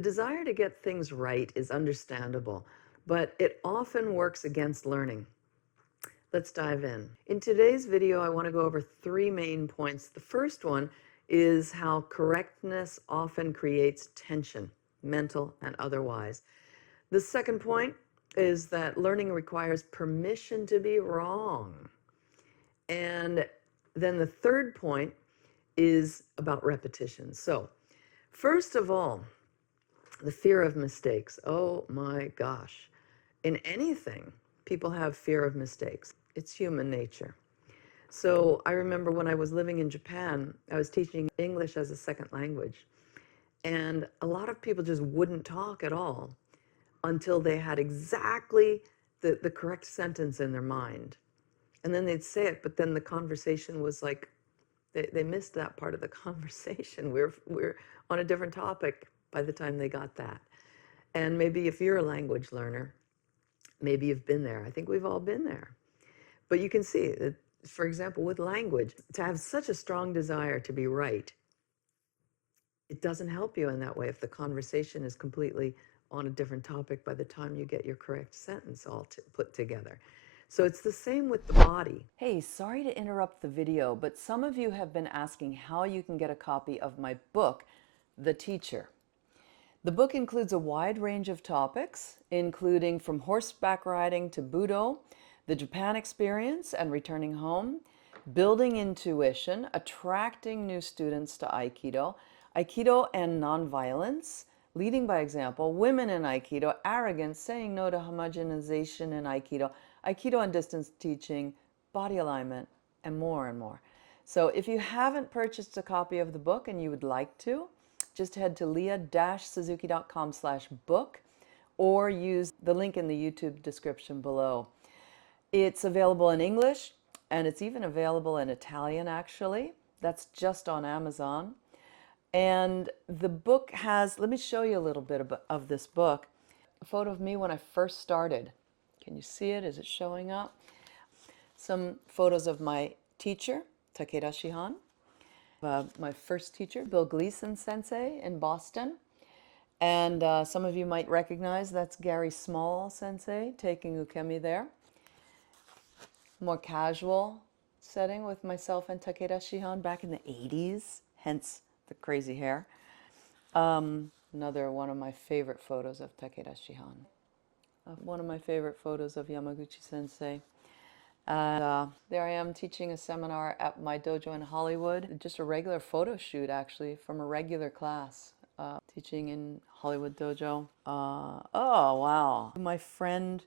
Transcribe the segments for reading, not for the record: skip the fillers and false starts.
The desire to get things right is understandable, but it often works against learning. Let's dive in. In today's video, I want to go over 3 main points. The first one is how correctness often creates tension, mental and otherwise. The second point is that learning requires permission to be wrong. And then the third point is about repetition. So, first of all, the fear of mistakes. Oh my gosh. In anything, people have fear of mistakes. It's human nature. So I remember when I was living in Japan, I was teaching English as a second language. And a lot of people just wouldn't talk at all until they had exactly the correct sentence in their mind. And then they'd say it, but then the conversation was like, they missed that part of the conversation. We're on a different topic by the time they got that. And maybe if you're a language learner, maybe you've been there. I think we've all been there. But you can see that, for example, with language, to have such a strong desire to be right, it doesn't help you in that way if the conversation is completely on a different topic by the time you get your correct sentence all put together. So it's the same with the body. Hey, sorry to interrupt the video, but some of you have been asking how you can get a copy of my book, The Teacher. The book includes a wide range of topics, including from horseback riding to Budo, the Japan experience and returning home, building intuition, attracting new students to Aikido, Aikido and nonviolence, leading by example, women in Aikido, arrogance, saying no to homogenization in Aikido, Aikido and distance teaching, body alignment, and more and more. So if you haven't purchased a copy of the book and you would like to, just head to leah-suzuki.com/book or use the link in the YouTube description below. It's available in English and it's even available in Italian, actually. That's just on Amazon. And the book has, let me show you a little bit of this book. A photo of me when I first started. Can you see it? Is it showing up? Some photos of my teacher, Takeda Shihan. My first teacher, Bill Gleason Sensei in Boston. And some of you might recognize that's Gary Small Sensei taking ukemi there. More casual setting with myself and Takeda Shihan back in the 80s, hence the crazy hair. Another one of my favorite photos of Takeda Shihan. One of my favorite photos of Yamaguchi Sensei. There I am teaching a seminar at my dojo in Hollywood. Just a regular photo shoot, actually, from a regular class. Teaching in Hollywood Dojo. Oh, wow. My friend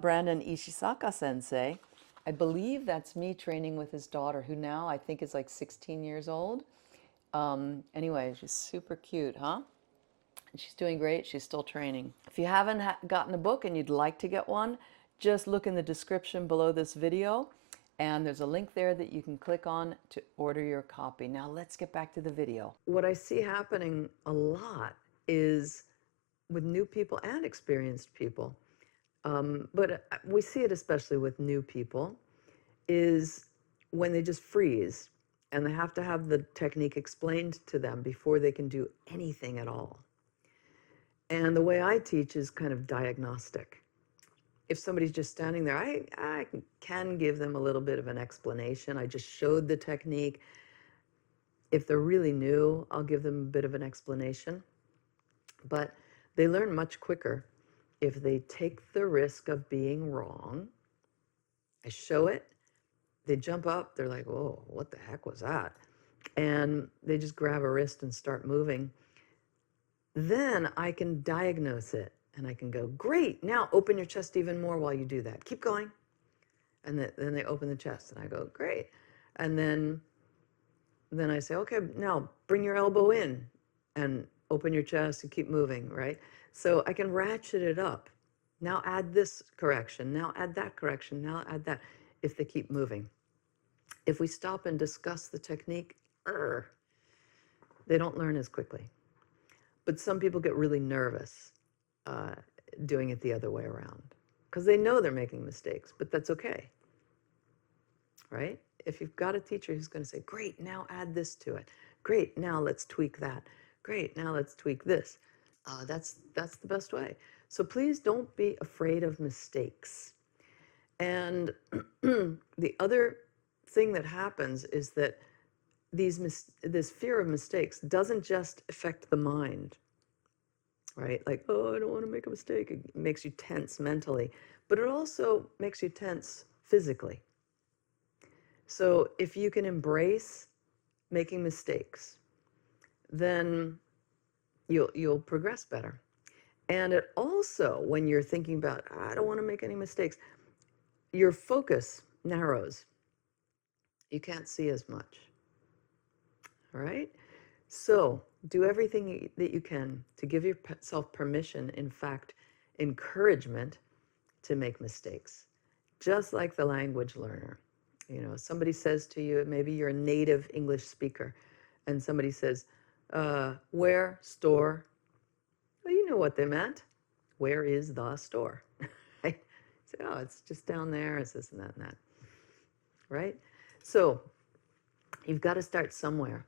Brandon Ishisaka Sensei, I believe that's me training with his daughter, who now I think is like 16 years old. Anyway, she's super cute, huh? And she's doing great. She's still training. If you haven't gotten a book and you'd like to get one, just look in the description below this video and there's a link there that you can click on to order your copy. Now let's get back to the video. What I see happening a lot is with new people and experienced people, but we see it especially with new people, is when they just freeze and they have to have the technique explained to them before they can do anything at all. And the way I teach is kind of diagnostic. If somebody's just standing there, I can give them a little bit of an explanation. I just showed the technique. If they're really new, I'll give them a bit of an explanation. But they learn much quicker if they take the risk of being wrong. I show it, they jump up, they're like, whoa, what the heck was that? And they just grab a wrist and start moving. Then I can diagnose it and I can go, great, now open your chest even more while you do that. Keep going. And then they open the chest and I go, great. And then I say, okay, now bring your elbow in and open your chest and keep moving, right? So I can ratchet it up. Now add this correction, now add that correction, now add that, if they keep moving. If we stop and discuss the technique, they don't learn as quickly. But some people get really nervous doing it the other way around because they know they're making mistakes, but that's okay, right? If you've got a teacher who's going to say, great, now add this to it. Great, now let's tweak that. Great, now let's tweak this. That's the best way. So please don't be afraid of mistakes. And the other thing that happens is that this fear of mistakes doesn't just affect the mind, right? Like, oh, I don't want to make a mistake. It makes you tense mentally, but it also makes you tense physically. So if you can embrace making mistakes, then you'll progress better. And it also, when you're thinking about, I don't want to make any mistakes, your focus narrows. You can't see as much. All right? So do everything that you can to give yourself permission, in fact, encouragement to make mistakes, just like the language learner. You know, somebody says to you, maybe you're a native English speaker, and somebody says, where, store. Well, you know what they meant. Where is the store? Right? Say, oh, it's just down there, it's this and that and that. Right? So you've got to start somewhere.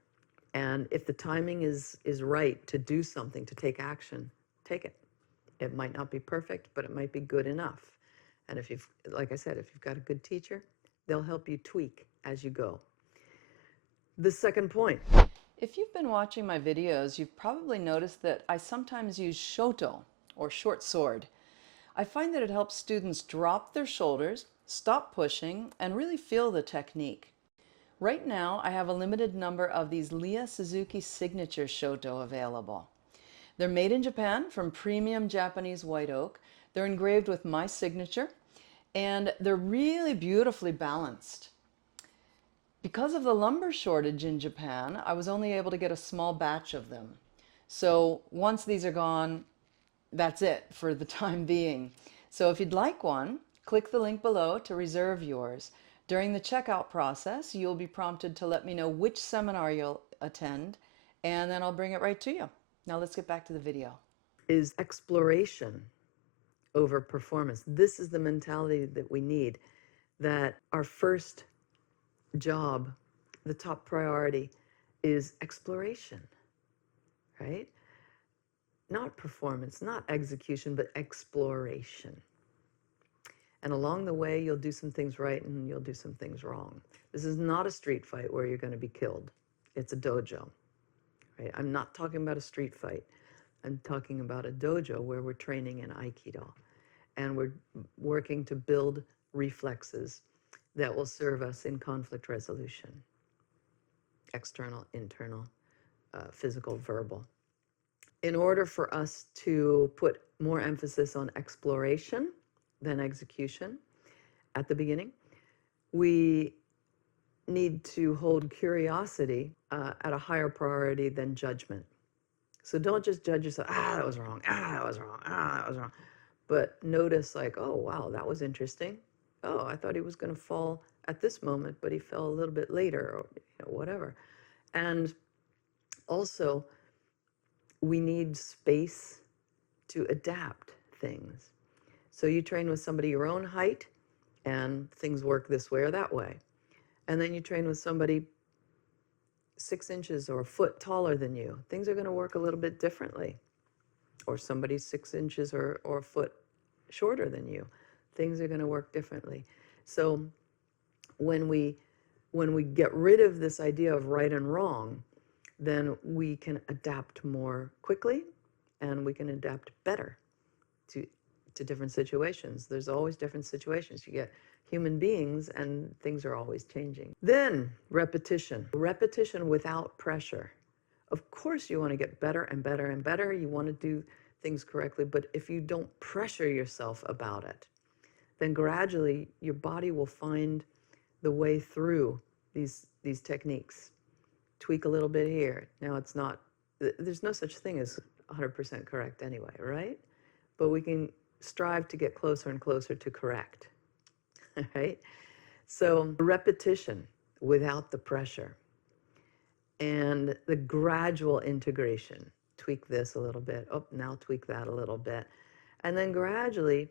And if the timing is right to do something, to take action, take it. It might not be perfect, but it might be good enough. And if you've, like I said, if you've got a good teacher, they'll help you tweak as you go. The second point. If you've been watching my videos, you've probably noticed that I sometimes use shoto, or short sword. I find that it helps students drop their shoulders, stop pushing, and really feel the technique. Right now, I have a limited number of these Suzuki signature shoto available. They're made in Japan from premium Japanese white oak. They're engraved with my signature, and they're really beautifully balanced. Because of the lumber shortage in Japan, I was only able to get a small batch of them. So once these are gone, that's it for the time being. So if you'd like one, click the link below to reserve yours. During the checkout process, you'll be prompted to let me know which seminar you'll attend, and then I'll bring it right to you. Now let's get back to the video. Is exploration over performance. This is the mentality that we need, that our first job, the top priority, is exploration, right? Not performance, not execution, but exploration. And along the way, you'll do some things right and you'll do some things wrong. This is not a street fight where you're going to be killed. It's a dojo, right? I'm not talking about a street fight. I'm talking about a dojo where we're training in Aikido. And we're working to build reflexes that will serve us in conflict resolution. External, internal, physical, verbal. In order for us to put more emphasis on exploration than execution at the beginning, we need to hold curiosity at a higher priority than judgment. So don't just judge yourself, that was wrong, that was wrong, that was wrong. But notice, like, oh, wow, that was interesting. Oh, I thought he was going to fall at this moment, but he fell a little bit later, or whatever. And also, we need space to adapt things. So you train with somebody your own height, and things work this way or that way. And then you train with somebody 6 inches or a foot taller than you. Things are going to work a little bit differently. Or somebody 6 inches or a foot shorter than you. Things are going to work differently. So when we get rid of this idea of right and wrong, then we can adapt more quickly and we can adapt better to different situations. There's always different situations. You get human beings and things are always changing. Then repetition. Repetition without pressure. Of course you want to get better and better and better. You want to do things correctly, but if you don't pressure yourself about it, then gradually your body will find the way through these techniques. Tweak a little bit here. Now it's not, there's no such thing as 100% correct anyway, right? But we can strive to get closer and closer to correct, right? So repetition without the pressure and the gradual integration. Tweak this a little bit. Oh, now tweak that a little bit. And then gradually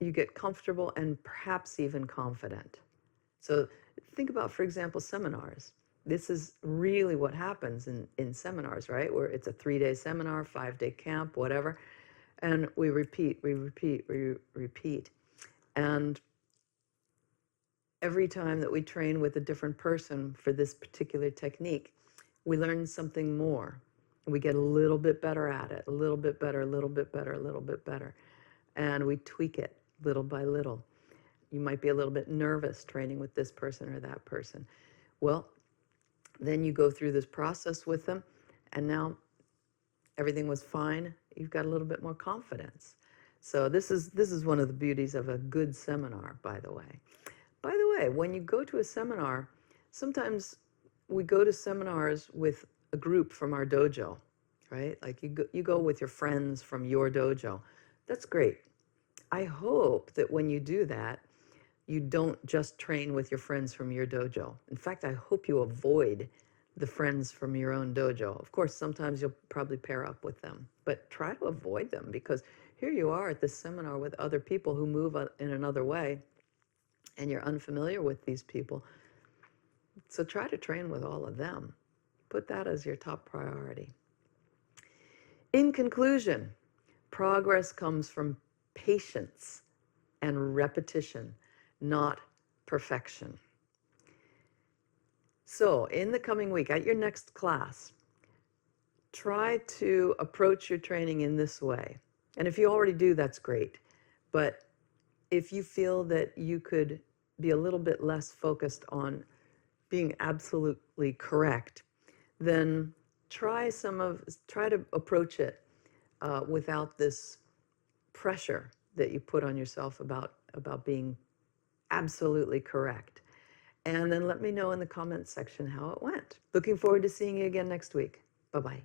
you get comfortable and perhaps even confident. So think about, for example, seminars. This is really what happens in seminars, right? Where it's a 3-day seminar, 5-day camp, whatever. And we repeat, we repeat. And every time that we train with a different person for this particular technique, we learn something more. We get a little bit better at it, a little bit better, a little bit better, a little bit better. And we tweak it little by little. You might be a little bit nervous training with this person or that person. Well, then you go through this process with them, and now everything was fine. You've got a little bit more confidence. So this is one of the beauties of a good seminar, by the way. By the way, when you go to a seminar, sometimes we go to seminars with a group from our dojo, right? Like you go with your friends from your dojo. That's great. I hope that when you do that, you don't just train with your friends from your dojo. In fact, I hope you avoid the friends from your own dojo. Of course, sometimes you'll probably pair up with them, but try to avoid them, because here you are at this seminar with other people who move in another way, and you're unfamiliar with these people. So try to train with all of them. Put that as your top priority. In conclusion, progress comes from patience and repetition, not perfection. So in the coming week, at your next class, try to approach your training in this way. And if you already do, that's great. But if you feel that you could be a little bit less focused on being absolutely correct, then try to approach it without this pressure that you put on yourself about being absolutely correct. And then let me know in the comments section how it went. Looking forward to seeing you again next week. Bye-bye.